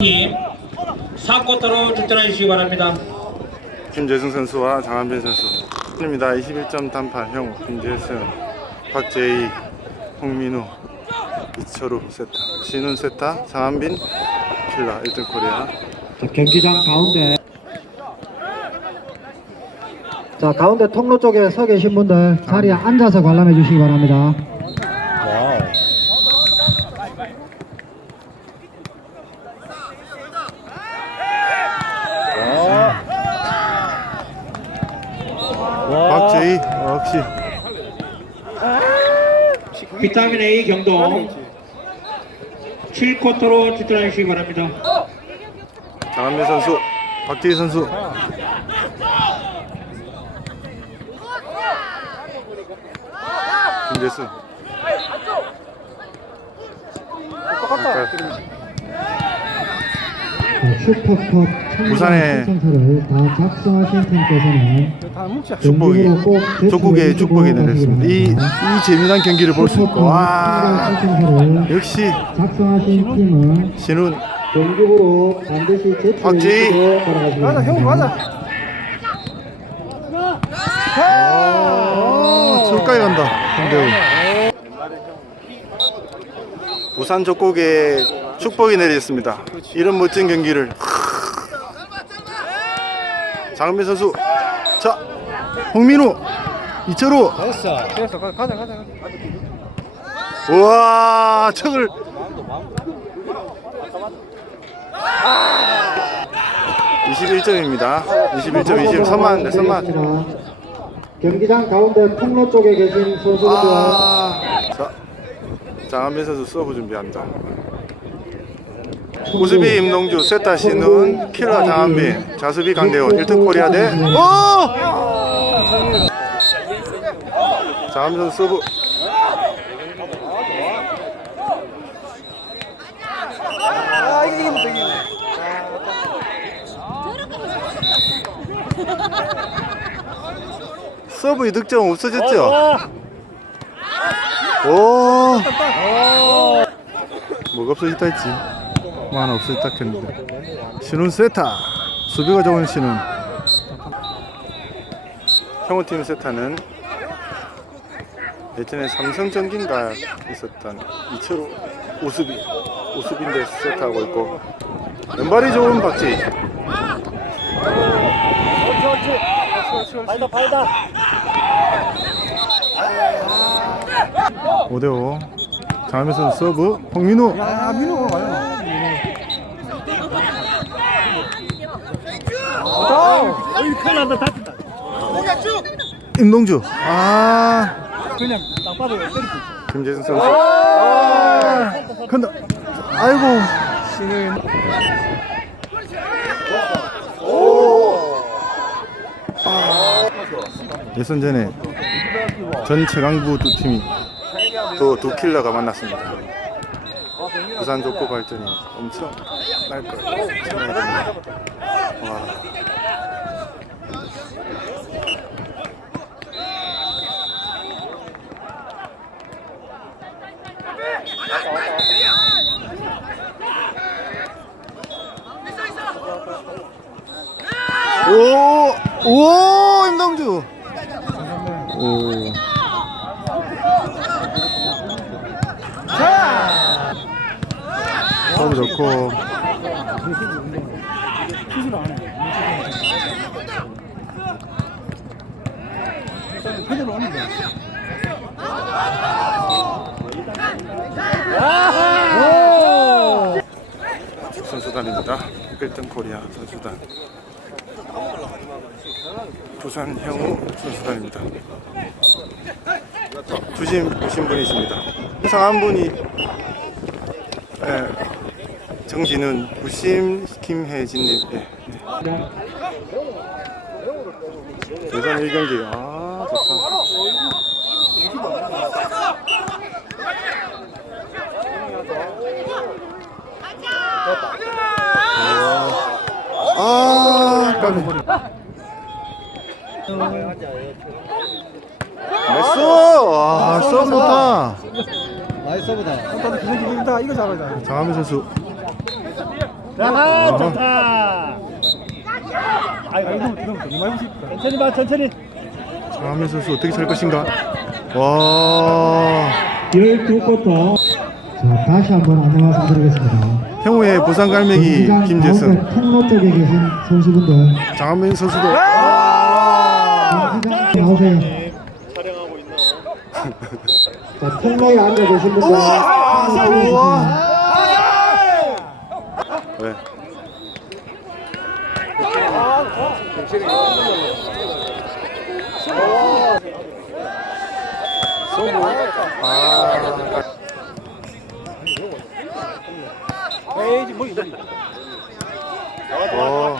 팀 4쿼터로 출전해 주시기 바랍니다. 김재승 선수와 장한빈 선수. 입니다. 21점 단판 형 김재승, 박재희, 홍민우, 이철우 세타, 신훈 세타, 장한빈, 킬라 1등 코리아. 자, 경기장 가운데 자 가운데 통로 쪽에 서 계신 분들 자리에 앉아서 관람해 주시기 바랍니다. 박재희 역시 비타민 A 경동 7쿼터로 출전해 주시기 바랍니다. 장한빈 선수, 박재희 선수. 김재승. 똑같다. 자, 슈퍼컵 부산의 다 작성하신 팀께서는 축복이 제출해 축복이 내렸습니다. 이, 이 재미난 경기를 볼 수 있고 와 역시 작성하신 팀은 신훈 경기부로 반드시 제출해. 맞아, 형 맞아. 아, 저까지 간다 김대우 부산 족곡에 축복이 내렸습니다 이런 멋진 경기를 장은민 선수 자 홍민우 이철우 됐어. 됐어. 가- 가자, 가자. 우와 척을 아! 21점입니다 21점 23만 네 3만 경기장 가운데 통로 쪽에 계신 선수들 아, 자, 장한빈 선수 서브 준비한다. 우수비 임동주, 세타 신훈, 킬러 장한빈, 자수비 강대호, 1등 코리아 대 오! 선수 서브. 서브 이득점 없어졌죠? 오! 뭐가 없어졌다 했지? 뭐 하나 없어졌다 했는데. 신훈 세타. 수비가 좋은 신훈. 형호팀 세타는 예전에 삼성전기인가 있었던 이철우 우수비. 우수비인데 세타하고 있고. 왼발이 좋은 박지. 발다, 발다. 5대5 장하면 선수 서브 홍민우 야, 민호 가요. 어이, 큰일 난다. 다친다. 임동주. 아 그냥 딱 봐도 때리고. 김재승 선수. 아 간다 아이고. 신은 예선전에 전 최강부 두 팀이 또 두 킬러가 만났습니다. 부산 족구 발전이 엄청 날 거예요. 와 오, 오, 임동주. 오. 서브 좋고. 선수단입니다. 1등 코리아 선수단. 부산 형우 선수단입니다. 부심 부신 분이십니다. 항상 한 분이 예, 정진은 부심 김혜진님. 예, 예. 예선 1경기 아 좋다. 아, 까비. 나이스! 아, 서브 좋다. 나이스 서브다. 일단 그거 이거 이거 잡아야 돼. 장하민 선수 야, 좋다. 아이고, 너무 많이 보시다. 천천히 봐, 천천히. 장한민 선수 어떻게 찰 것인가? 와 12쿼터 자 다시 한번 안내 말씀드리겠습니다 형우의 부산 갈매기 김재승 통로 쪽에 계신 선수분들 장한민 선수도 경기장 나오세요 자 통로에 앉아 계신 분들. 왜? 에이, 머리 머리. 어.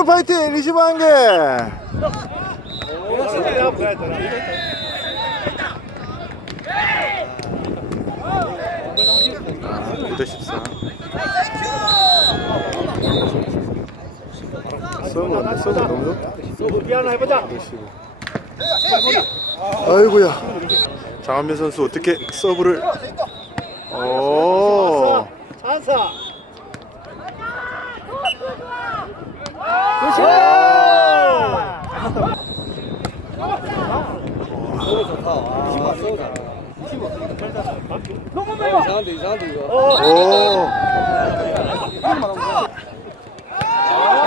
홍민우 파이팅 리시브 한 개. 아, 9대 14. 서브 안 돼, 서브 너무 좋다. 서브 미안해 해보자. 리시브. 아이고야. 장한민 선수 어떻게 서브를? 오. 찬 스. 오.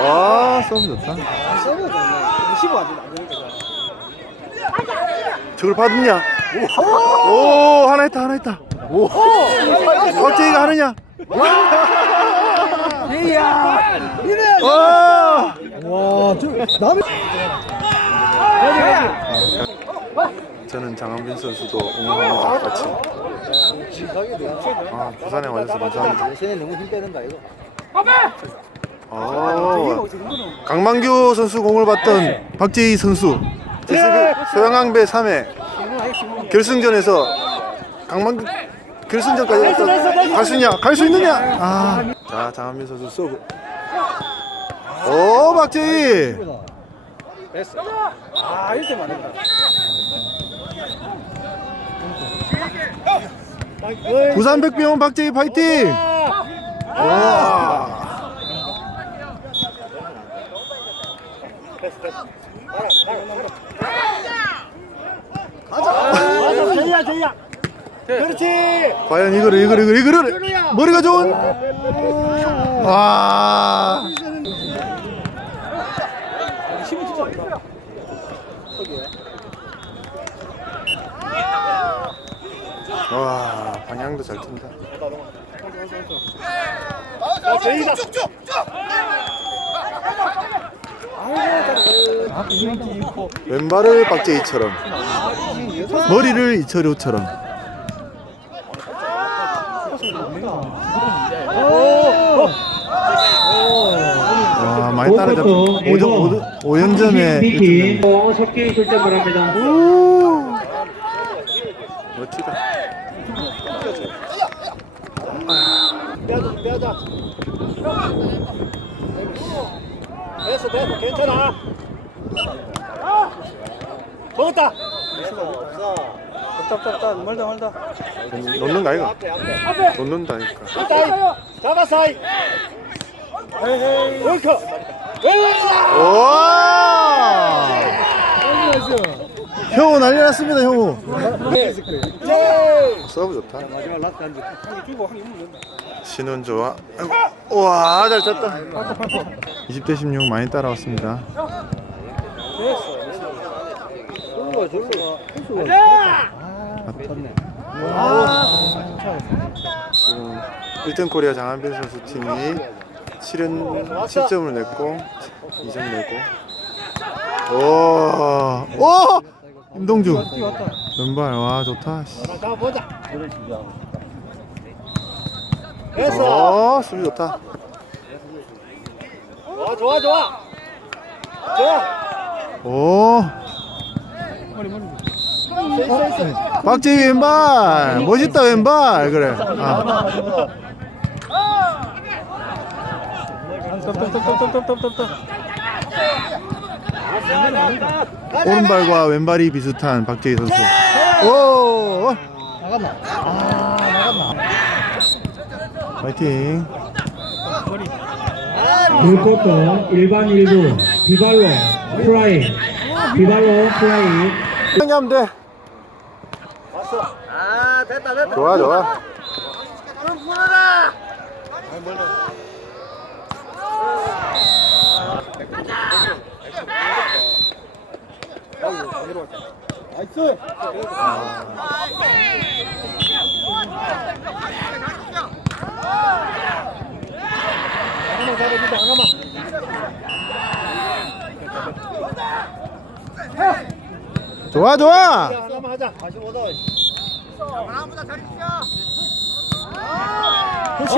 와, 서브 좋다. 저걸 받았냐? 오, 하나 했다, 하나 했다. 오, 박재희가 하느냐? 와, 와, 저 남의 저는 장한빈 선수도 응원합니다. 같이. 아, 부산에 와줘서 감사합니다. 요새는 너무 힘 빼는다 이거. 아, 강만규 선수 공을 받던 박재희 선수 SB 소양항배 3회 결승전에서 강만규 결승전까지 갔던 갈수 있냐? 갈 수 있느냐? 아, 자 장한민 선수 서브. 오 박재희. 됐어. 아, 이렇게 맞는다. 부산 백병원 박재희 파이팅. 와. 가자, 제이야, 제이야. 그렇지. 과연 이거를 이거를 이거를 머리가 좋은. 와. 힘이 진짜 좋다. 와 방향도 잘 튼다. 아, 제이다. 왼발을 박재희처럼 머리를 이철효처럼 와 많이 따라잡 5점 5연전에 비키 석기 출전 바랍니다. 멋지다 빼자, 빼자. 됐어, 됐어, 괜찮아. 먹었다. 없다, 없다, 없다. 멀다, 멀다. 놓는 거 아이가 놓는다니까 잡았다. 잡았어. 와 형우 난리 났습니다 형우 서브 좋다 마지막 라스트 한 개. 한개 주고 한개 먹으면 된다. 신원 좋아 아이고 와잘 쳤다 20대 16 많이 따라왔습니다 됐어. 졸로 졸로. 지금 1등 코리아 장한빈 선수 팀이 7연 7점을 냈고 2점 내고 오, 오! 임동주 왼발 와 좋다 씨. 됐어. 어 수비 좋다. 좋아, 좋아, 좋아. 좋아. 오. 있어, 있어, 있어. 박재희 왼발. 멋있다 왼발. 그래. 아. 오른발과 왼발이 비슷한 박재희 선수. 오 파이팅. 1쿼터 일반 1부. 비발로 프라이. 비발로 프라이. 하면 돼. 아 됐다 됐다. 좋아 좋아. 그럼 풀어라. 나이스 하나만 잡아주자 하나만 좋아 좋아 하나만 하자 45도 그렇지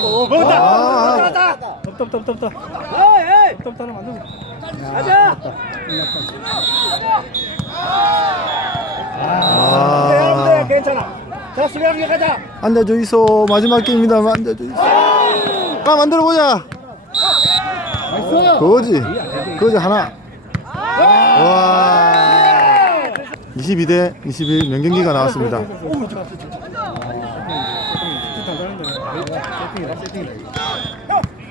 먹었다 아. 먹었다 덥다 덥다 하나 만들어 가자 네, 여러분들 아 괜찮아. 자 수비하게 가자. 앉아줘 있어 마지막 게임이다 앉아줘 있어 하나 만들어 보자. 그거지. 그거지 하나. 와. 22대 21 명경기가 나왔습니다.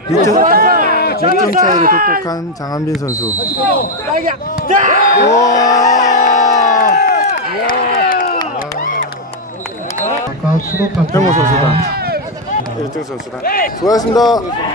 몇 점, 몇점 차이를 극복한 장한빈 선수. 딸기야 자! 와 병호 선수다. 1등 선수다. 수고하셨습니다